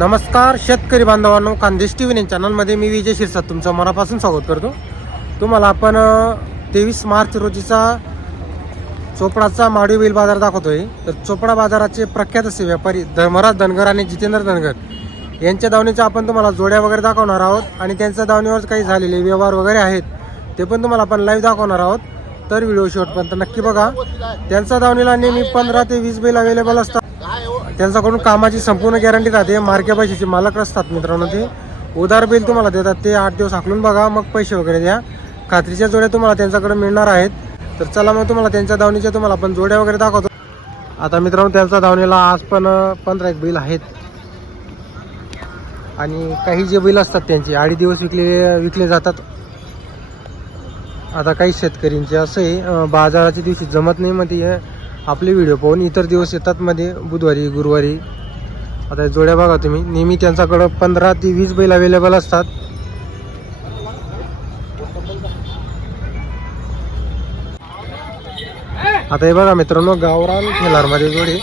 नमस्कार शेतकरी बांधवांनो खानदेश टी व्ही चॅनलमध्ये मी विजय शिरसाट तुमचं मनापासून स्वागत करतो. तुम्हाला आपण तेवीस मार्च रोजीचा चोपडाचा माडवी बैल बाजार दाखवतोय. तर चोपडा बाजाराचे प्रख्यात असे व्यापारी धर्मराज धनगर आणि जितेंद्र धनगर यांच्या दावणीचा आपण तुम्हाला जोड्या वगैरे दाखवणार आहोत आणि त्यांच्या दावणीवर काही झालेले व्यवहार वगैरे आहेत ते पण तुम्हाला आपण लाईव्ह दाखवणार आहोत. तर व्हिडिओ शेवटपर्यंत नक्की बघा. त्यांच्या दावणीला नेहमी पंधरा ते वीस बैल अवेलेबल असतात. त्यांच्याकडून कामाची संपूर्ण गॅरंटी राहते मार्के पैशाचे मालक असतात मित्रांनो ते. उदार बिल तुम्हाला देतात ते आठ दिवस हाकलून बघा मग पैसे वगैरे द्या. खात्रीच्या जोड्या तुम्हाला त्यांच्याकडे मिळणार आहेत. तर चला मग तुम्हाला त्यांच्या धावणीच्या तुम्हाला आपण जोड्या वगैरे दाखवतो. आता मित्रांनो त्यांच्या धावणीला आज पण पंधरा एक बिल आहेत. आणि काही जे बिल असतात त्यांचे अडी दिवस विकले विकले जातात. आता काही शेतकऱ्यांचे असं आहे बाजाराच्या दिवशी जमत नाही मग ते आपले व्हिडिओ पाहून इतर दिवस येतात मध्ये बुधवारी गुरुवारी. आता जोड्या बघा तुम्ही. नेहमी त्यांच्याकडं पंधरा ते वीस बैल अवेलेबल असतात. आता हे बघा मित्रांनो गावरान खेळारमध्ये जोडी.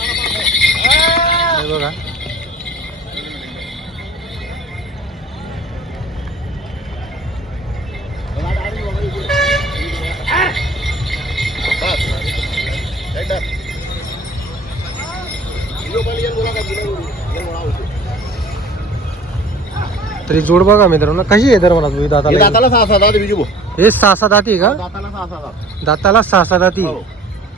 तरी जोड बघा मित्रांनो कशी आहे मला तुम्ही दाताला? दाताला सहा सहा दात बिजू. हे सहा सहा दाती आहे का? दाताला सहा सहा दात. दाताला सहा सहा दाती हो.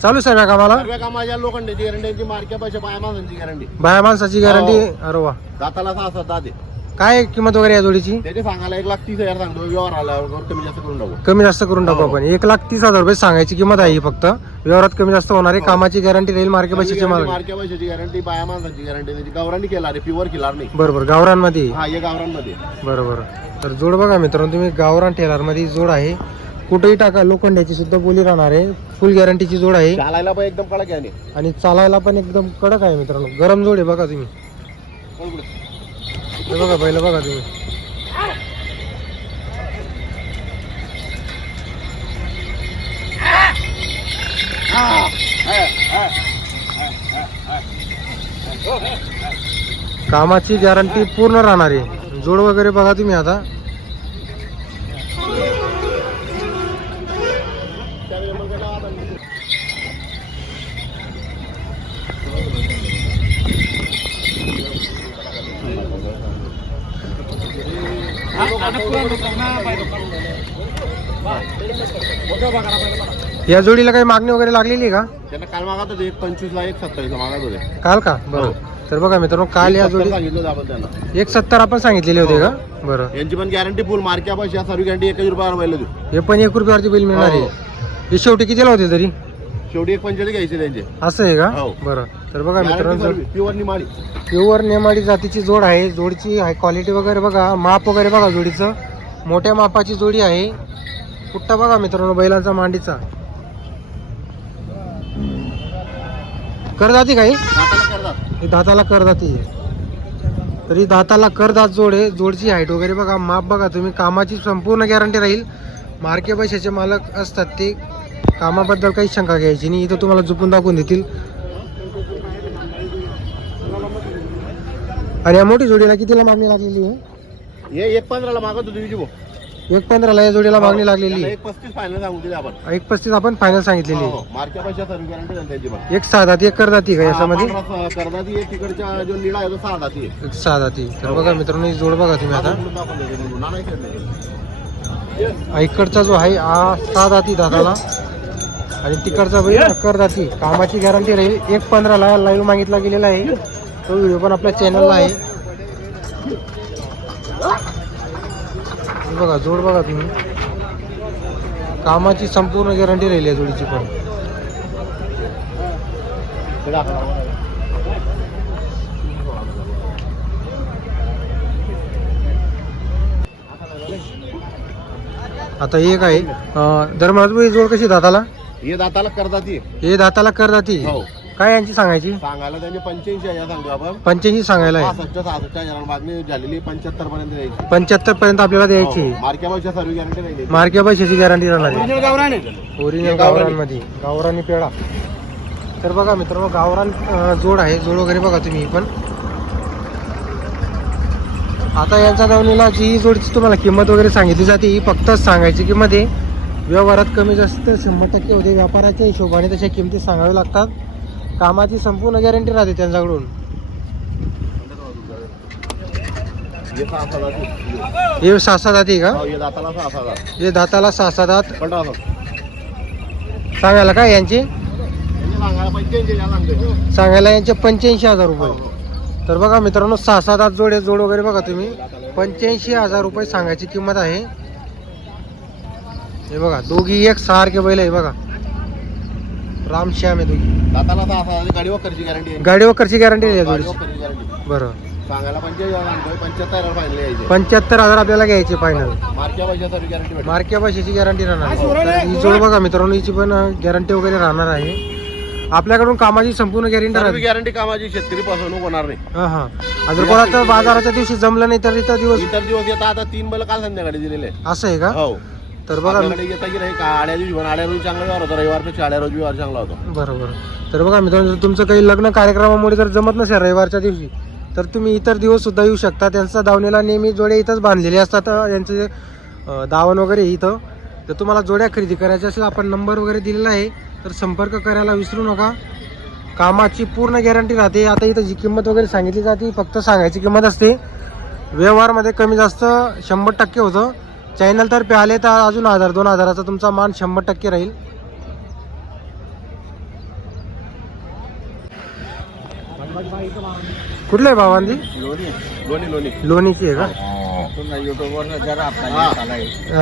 चालू सर कामाला? सर्व कामाच्या लोखंडाची गॅरंटी पैसे पाया माणसांची गॅरंटी. बाया माणसाची गॅरंटी? अरे वा. दाताला सहा सहा दात आहे. काय किंमत वगैरे या जोडीची? त्याचे सांगायला एक लाख तीस हजार सांगतो. व्यवहार आल्यावर कमी जास्त करून टाकू. कमी जास्त करून टाकू हो. आपण. एक लाख तीस हजार रुपये सांगायची किंमत आहे ही फक्त. व्यवहारात कमी जास्त होणार आहे. कामाची गॅरंटी राहील मार्के पैशाची माल मार्के पैशाची गॅरंटी पाया माणसाची गॅरंटी त्याची गावरांनी केला रे प्युअर केला नाही. बरोबर गावरांमध्ये हा हे गावरांमध्ये बरोबर. तर जोड बघा मित्रांनो तुम्ही गावरान टेलरमध्ये जोड आहे. कुठेही टाका लोखंडाची सुद्धा बोली राहणार आहे. फुल गॅरंटीची जोड आहे. चालायला पण एकदम कडक आहे आणि चालायला पण एकदम कडक आहे मित्रांनो. गरम जोड आहे बघा तुम्ही. हे बघा पहिलं बघा तुम्ही. कामाची गॅरंटी पूर्ण राहणार आहे. जोड वगैरे बघा तुम्ही आता. या जोडीला काही मागणी वगैरे लागलेली आहे का? त्यांना काल मागत होते एक पंचवीस ला एक सत्तावीस मागत होते. काल का? बरं. तर बघा मित्रांनो काल या जोडी सांगितलं होतं आपण त्यांना. एक सत्तर आपण सांगितलेले होते का? बरं. यांची पण गॅरंटी फुल मार्क्या पैसे सर्व गॅरंटी एकच रुपयावर बैल देऊ. हे पण एक रुपयावरती बिल मिळणार आहे. हे शेवटी कितीला होते तरी? शेवटी एक पंचेचाळीस घ्यायचे त्यांचे. असं आहे का? हो. बरं. तर बघा मित्रांनो प्युअर निमाडी. प्युअर नेमाडी जातीची जोड आहे. जोडची हाय क्वालिटी वगैरे बघा माप वगैरे बघा जोडीचं. मोठ्या मापाची जोडी आहे. कुठं बघा मित्रांनो बैलांचा मांडीचा. करदाती काही ही? दाताला करदाती. आहे. तरी दाताला करदात जोड आहे. जोडची हाईट वगैरे बघा माप बघा तुम्ही. कामाची संपूर्ण गॅरंटी राहील. मार्के पैशाचे मालक असतात ते. कामाबद्दल काही शंका घ्यायची नाही. इथं तुम्हाला झुपून दाखवून देतील. आणि या मोठी जोडीला कितीला मागणी लागलेली आहे? हे एक पंधराला मागत होते विजू भाऊ. एक पंधराला या जोडीला मागणी लागलेली आहे. एक पस्तीस फायनल सांगू दिले आपण. एक पस्तीस आपण फायनल सांगितलेली हो, मार्क्या पैसे सर्व गॅरंटी झाली त्यांची पण. आहे एक सहा दाती एक करदाती का याच्यामध्ये? हा, करदाती आहे तिकडच्या जो निळा आहे तो सहा दाती आहे. एक सहा दाती. तर बघा मित्रांनो ही जोड बघा तुम्ही आता. आपण दाखवून देतो म्हणून. नाना इकडे नाही. हा इकडचा जो आहे हा सहा दाती दादाला. आणि तिकडचा बैल दाती. कामाची गॅरंटी राहील. एक पंधराला लाईव्ह मागितला गेलेला आहे. तो व्हिडिओ पण आपल्या चॅनलला आहे. बघा जोड बघा तुम्ही. कामाची संपूर्ण गॅरंटी राहिली आहे जोडीची पण. आता एक आहे धर्मराज जोड कशी दाताला? हे दाताला करदाती. हे दाताला कर दाती हो. काय यांची सांगायची? सांगायला त्यांनी पंच्याऐंशी हजार सांगतो आपण. पंच्याऐंशी सांगायला आहे. पासष्ट सहासष्ट हजार मागणी झालेली पंच्याहत्तर पर्यंत द्यायची. पंच्याहत्तर पर्यंत आपल्याला द्यायची. हो, मार्क्या पैसे सर्व गॅरंटी नाही द्यायची. मार्के पैशाची गॅरंटी राहणार Original गावरान. आहे. ओरिजिनल हे गावरानी. पेढा. तर बघा मित्रांनो गावरान अं, जोड आहे. जोड वगैरे बघा तुम्ही पण. आता यांच्या दावणीला जी जोडीची तुम्हाला किंमत वगैरे सांगितली जाते ही फक्त सांगायची किंमत आहे. व्यवहारात कमी जास्त शंभर टक्के होते. व्यापाराच्या हिशोबाने तशा किमती सांगाव्या लागतात. कामाची संपूर्ण गॅरंटी राहते त्यांच्याकडून हे सहा सहा दात. हे सहा सात जाती का हो, हे दाताला सहा सहा दात. हे दाताला सहा सात दात पंधरा. सांगायला काय यांचे यांनी सांगायला सांगतोय. यांचे पंच्याऐंशी हजार रुपये हो, हो. तर बघा मित्रांनो सहा सात आठ जोड आहे, जोड वगैरे बघा तुम्ही पंच्याऐंशी हजार रुपये सांगायची किंमत आहे हे बघा दोघी एक सारखे बैल आहे बघा राम श्याम आहे दोघी दाताला. गाडी वखरची गॅरंटी आहे. गाडी वकरची गॅरंटी आहे गाडी जोडीची वखरची गॅरंटी बरं. सांगायला पंचेचाळीस हजार सांगतोय पंच्याहत्तर हजार फायनल यायचे. पंच्याहत्तर हजार आपल्याला घ्यायचे फायनल मार्च्या पैशासाठी गॅरंटी भेटेल मार्क्या भाषेची गॅरंटी राहणार आहे. तर ही जोड बघा मित्रांनो हिची पण गॅरंटी वगैरे राहणार आहे. आपल्याकडून कामाची संपूर्ण गॅरंटी सर्व राहते गॅरंटी कामाची शेतकरी फसवणूक होणार नाही. हा हा. जर कोणाचं बाजाराच्या दिवशी जमलं नाही तर इतर दिवस इतर दिवस येतात. आता तीन बैल काल संध्याकाळी दिलेले. आहे. असं आहे का? हो. तर बघा आपल्याकडे येता की नाही का आड्या दिवशी पण आड्या रोजी चांगला व्यवहार होता रविवारपेक्षा आड्या रोजी व्यवहार चांगला होता. बरोबर. तर बघा मित्रांनो जर तुमचं काही लग्न कार्यक्रमामुळे जर जमत नसेल रविवारच्या दिवशी तर तुम्ही इतर दिवस सुद्धा येऊ शकता. त्यांचा दावणीला नेहमी जोड्या इथंच बांधलेले असतात यांचे अं, दावण वगैरे इथं. तर तुम्हाला जोड्या खरेदी करायच्या असेल आपण नंबर वगैरे दिलेला आहे तर संपर्क करायला विसरू नका. कामाची पूर्ण गॅरंटी राहते. आता इथं जी किंमत वगैरे सांगितली जाते फक्त सांगायची किंमत असते. व्यवहारमध्ये कमी जास्त शंभर टक्के होतं. चॅनलतर्फे आले तर अजून हजार दोन हजाराचा तुमचा मान शंभर टक्के राहील. कुठलं आहे भावांदी लोणी. लोणी लोणी. लोणीची आहे का?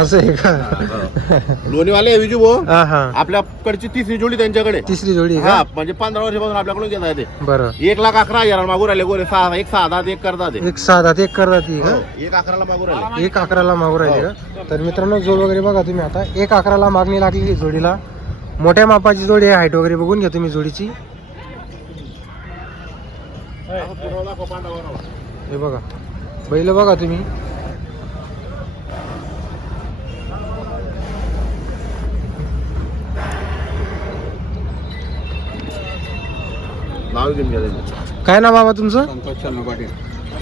असं आहे का? लोणीवाले आहे विजू भाऊ. हा हा. आपल्याकडची तिसरी जोडी त्यांच्याकडे. तिसरी जोडी आहे हा का म्हणजे पंधरा वर्षापासून आपल्याकडून घेता येते बरं. एक लाख अकरा हजार मागू राहिले गोरे सहा एक सहा दहा एक करतात ते. एक सहा दहा एक करतात ती का? हो, एक अकराला मागू राहिले. एक अकराला मागू राहिली का? तर मित्रांनो जोड वगैरे बघा तुम्ही आता. एक अकराला मागणी लागलेली जोडीला. मोठ्या मापाची जोडी आहे हाईट वगैरे बघून घ्या तुम्ही जोडीची. हे बघा. बैल बघा तुम्ही. नाव घेऊन. काय ना बाबा तुमचं? संतोष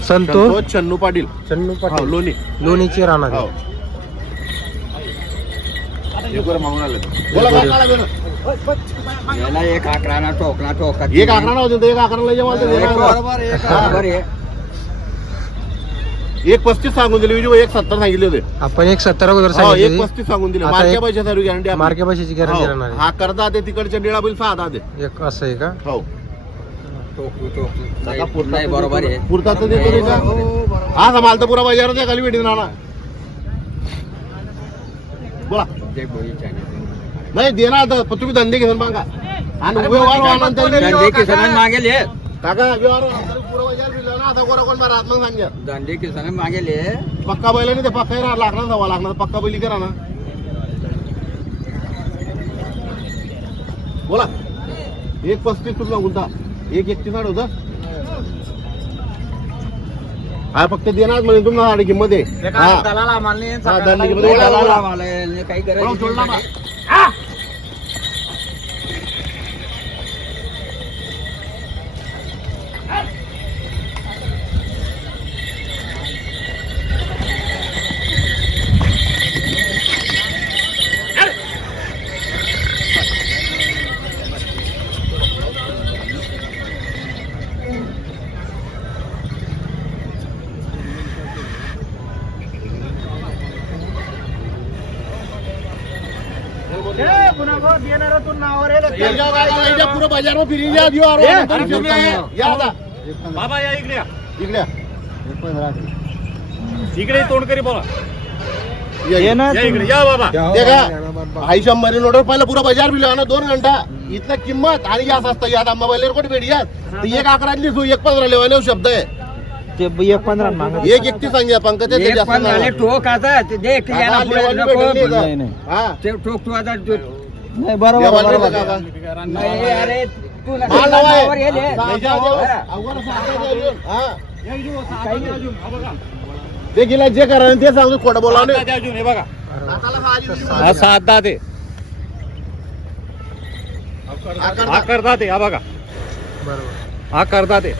संतोष चन्नू पाटील. चन्नू हो पाटील. लोणी. लोणीची राहणार हो. एक मागून आले बोला. याला एक अकराना एक अकरा एक अकराला जेव्हा ते एक देणार. बरोबर एक बरोबर आहे. एक पस्तीस सांगून दिले विजू एक सत्तर सांगितले होते. आपण एक सत्तर अगोदर हो एक सांगितली पस्तीस सांगून दिले. आता मार्क्या एक- पैशाचा गॅरंटी मार्के भाषेची गॅरंटी राहणार हा करता ते तिकडच्या निळा बिल सहा आहे एक असं आहे का? हो. टोकू नाही, पुरता नाही बरोबर देतो आहे देतो नाही का? हा माल तर पुरा बाजारात आहे, खाली भेटीन नाना बोला. नाही देणार तर पण तुम्ही धंदे घेऊन बघा आणि व्यवहार व्हायनंतर धंदे किसन मागेल हे. काका व्यवहार पुरा ना आता कोण मारा मग सांगा धंदे किसन मागेल हे. पक्का बैल नाही ते पक्का लागणार सव्वा लागणार पक्का बैली करा ना बोला एक पस्तीस तुला गुंता एक एकतीस आठ होतं हा फक्त देणार म्हणजे तुम्हाला किंमत आहे हा. दलाल आम्हाला नाही, हा. काही गरज नाही. यांच्या गाडीला यांच्या पुरं बाजारावर फिरून या, दिवा आरो, नंतर फिरून या. या आता. बाबा या इकडे या. इकडे या. इकडे तोंड करी बोला या, या. या इकडे या बाबा ते का आई शंभर नोटर पहिला पुरा बाजार बिल ना दोन घंटा इथलं किंमत आणि या सस्ता यात मोबाईल कोणी भेटी यात ती एक अकरातली सु एक पंधरा लेवाने शब्द आहे एक एकटी सांगा पंकज ते एक जास्त पण झाले नाही. ठोक आता ते देख काका, याला पुढे लेवानी नको. भेटेल नाही का? हा. ते ठोक तू आता नाही अरे तू नका. नावावर. हा. अजून. हा. ते गेला जे करा ते सांगतो खोटं अजून हे हा सात दहा ते. हा करता ते हा बघा. बरोबर. हा करता ते.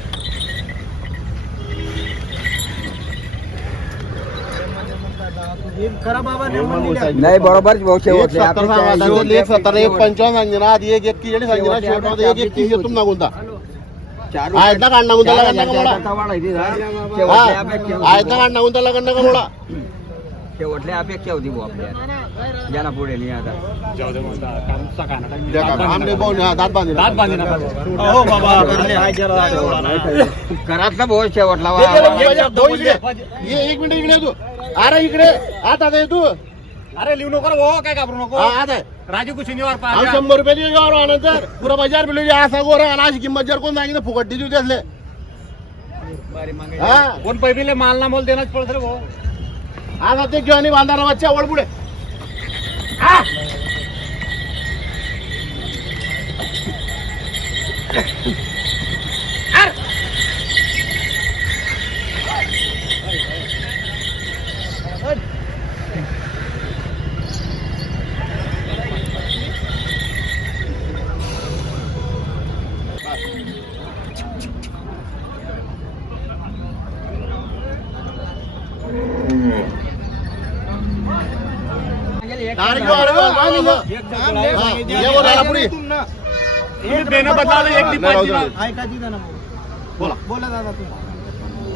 नाही बरोबर भाऊ एक शेवटले सत्तर एक सत्तर एक पंचावन्न सांगितलं आधी एक एक किती एक एक तीस येतो ना गुंता आयता का मोडा? का मोडा? शेवटले अपेक्षा होती भाऊ आपल्या. ज्याला पुढे नाही आता. जाऊ दे मग, काम सकाळ ना. द्या का? आमने पाहून हा, दात बांधले दात बांधे नका. हो बाबा घरातला भाऊ शेवटला वा- वा-. ये एक मिनिट इकडे ये तू. अरे इकडे. आता आता ये तू. अरे लिहू नको रे भाऊ, काय घाबरू नको. हा आता आहे. राजू कुशिनीवर आम्ही शंभर रुपयाची व्यवहार आनंतर पुरा बाजार बिलो असा गोरा आणि अशी किंमत जर कोण सांगितलं फुकट दिली असले हा. कोण पैबिले माल ना मोल देणंच पडत रे भाऊ. आता ते घेऊन आणि बांधारा बच्चा वळ पुढे तुम्ही एक ती नाही, पाच राहू दिला. दे. बोला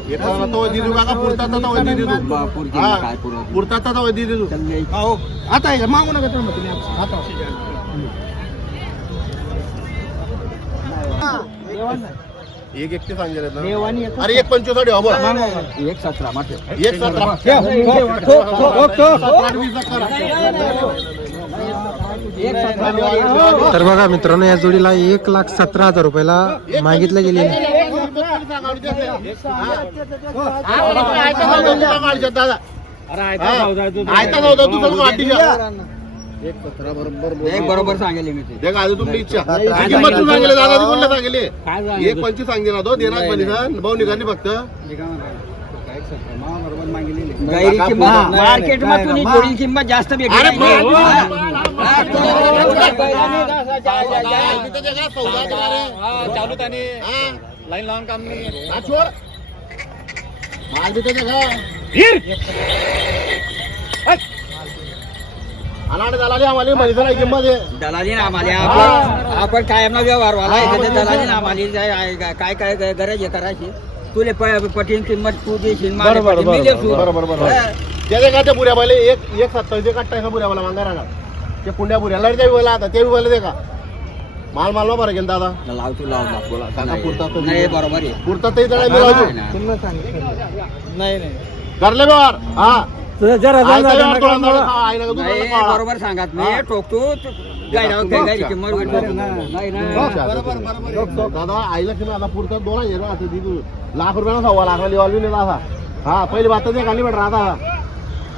येताना तो दिदू काका पुरतात तर तो दिदू बा, पुरती हा, काय पुरवत? पुरतात तर तो दिदू चल ये. आता आहे का? मागू नका तुम्ही तुम्ही आता. एक एकटे सांगेल ना अरे एक पंचवीस साडी बोला एक सतरा मात्र एक सतरा वीस अकरा. एक सतरा तर बघा मित्रांनो या जोडीला एक लाख सतरा हजार रुपयाला मागितलं गेले बरोबर सांगेल मी तुमची इच्छा. किंमत दादा कोणला सांगितलं? एक पंचवीस सांगेल ना तो देणार ना भाऊ निघाली फक्त. गैरी किंमत मार्केट जोडी किंमत जास्त भेटली चालू त्याने लाईन लावून काम माल आम्हाला किंमत आहे दलाली आम्हाला आपण आपण ना व्यवहार वाला आहे त्याच्या दलाली आम्हाला काय काय काय गरज आहे करायची तुले प- पटीन किंमत तू देशील मला बरोबर पटीन, मी बरोबर बरोबर बरोबर हा. त्याचे काय ते बुऱ्या बाले एक एक सत्तावीस काटताय का बुऱ्या बाला मांगा राहणार ते पुण्या पुऱ्या लढत्या बोला आता ते बोला दे का? माल माल बरं घेऊन दादा. लाव तू लाव लाव. बोला. काका नाही, पुरतात तर नाही बरोबर आहे. ते नाही, हा. व्यवहार तो हा, आहे? तू. नाही, करला का? बरोबर सांगत मी टोकतो तू दादा आईला की आता पुरतात दोन हजार ना आता लाख रुपयाला सव्वा लाख लिवाल बी नाही हा पहिली बात ते खाली भेट राहता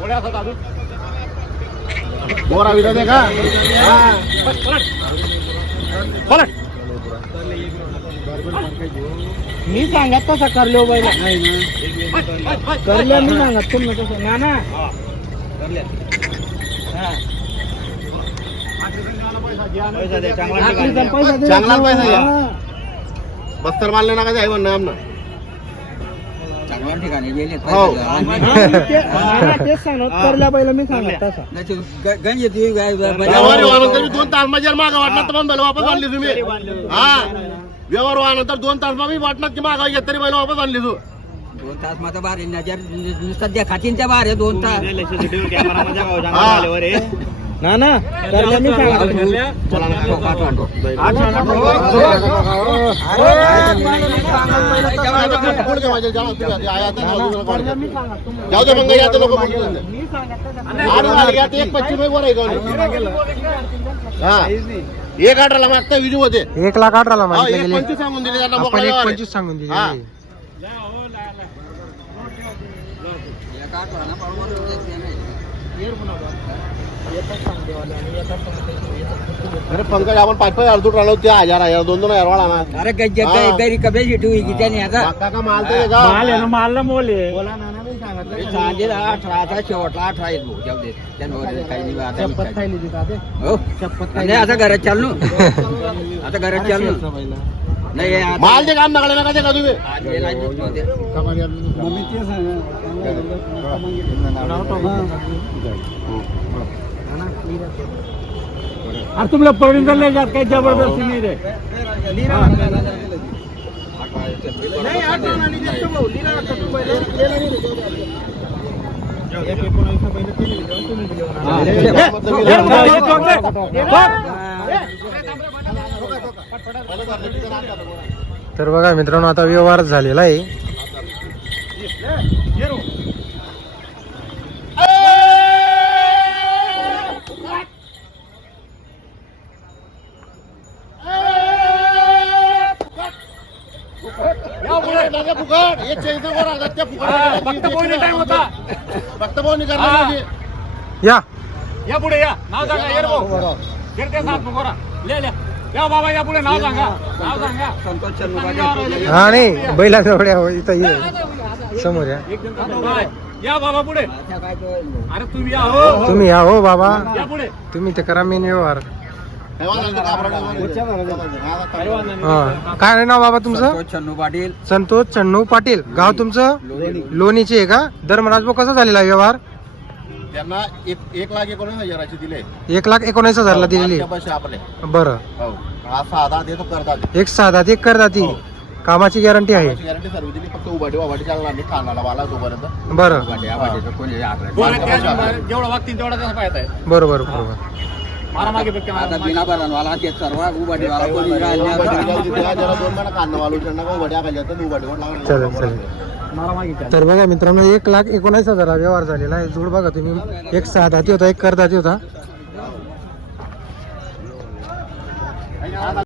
थोड्या असं दादू. बोरा विधा दे का? हा. पलट. मी सांगत तसा करलो बैल करलो मी सांगत तुम तसं. ना ना. पैसा दे, चांगला पैसा घ्या. बस्तर मारले ना का जाय म्हणणं आमनं? ठिकाणी गेले हो. गंज गाय- व्यवहार मी दोन तास मागं वाटणार तर पण बैल वापस आणली तुम्ही हा. व्यवहार व्हानंतर दोन तास मग मी वाटणार की मागं घेत तरी बैल वापस आणली तू. दोन तास माझा बाहेर आहे नजर सध्या खातींच्या बाहेर आहे दोन तास. हा. ना ना. करल्या मी जाऊ दे, मग या ते लोक एक पच्चीस वर आहे हा एक अठराला मागता विजू होते एक लाख अठराला मागितलं एक पंचवीस सांगून दिले त्यांना आपण मोकळा एक. पंचवीस सांगून दिले. हा. अरे पंकज आपण पाच पाच अर्धूट राहिलो ते हजार हजार दोन दोन हजार वाढा ना. अरे हा. गैरी कबे शेटी होई की त्याने आता? काका माल तर का माल ना मोल आहे. सांगे अठरा आता शेवटला अठरा येत भाऊ जाऊ दे. त्यानं काही नाही आता. हो. नाही आता घरात चाल नू आता घरात चाल नू नाही आता- माल ते काम नका नका ते का तुम्ही? आज गेला दिसतो ते. अरे तुमला तर नाही जात काही जबरदस्ती नाही रे. तर बघा मित्रांनो आता व्यवहार झालेला आहे दादा फुकट एक चाळीस वर अर्धा त्या फुकट फक्त पोहणे टाइम होता बोनी करणार या. या पुढे या. नाव सांगा येर भाऊ. गिरते सात गोरा ले ले. या बाबा या पुढे नाव सांगा. नाव सांगा. संतोष हा नाही. बैला जवळ या, इथं ये. समोर या? या बाबा पुढे. आता काय तो- अरे तुम्ही या हो. तुम्ही या हो बाबा. या पुढे. तुम्ही ते करा मेन व्यवहार. हा. काय नाव बाबा तुमचं? संतोष चन्नू पाटील. संतोष चन्नू पाटील. गाव तुमचं? लोणीचे आहे का? धर्मराज भाऊ कसा झालेला आहे व्यवहार? त्यांना एक एक लाख एकोणीस हजाराचे दिले. एक लाख एकोणीस हजारला दिलेली त्या पैसे आपले. बरं. हो हा साधा देतो करतात एक साधा एक करता ती. कामाची गॅरंटी आहे. गॅरंटी सर्व दिली फक्त उभाटी उभाटी वाला बरं. वाटे- या वाटेचं कोणी आकडे. पोरं त्या जेवढं वागतील तेवढा त्याचा फायदा आहे. बरोबर बरोबर मारा मागे बघ आता बिना बरानवाला ते सर्व उभाटीवाला कोणी राहिलं नाही. आता. जरा दोन महिना खाणं वालू त्यांना का उभाटी आखायला जातं उभाटी वर चालेल. चालेल तर बघा मित्रांनो एक लाख एकोणीस हजारा व्यवहार झालेला आहे. जोड बघा तुम्ही. एक सहा दाती होता एक करदाती होता.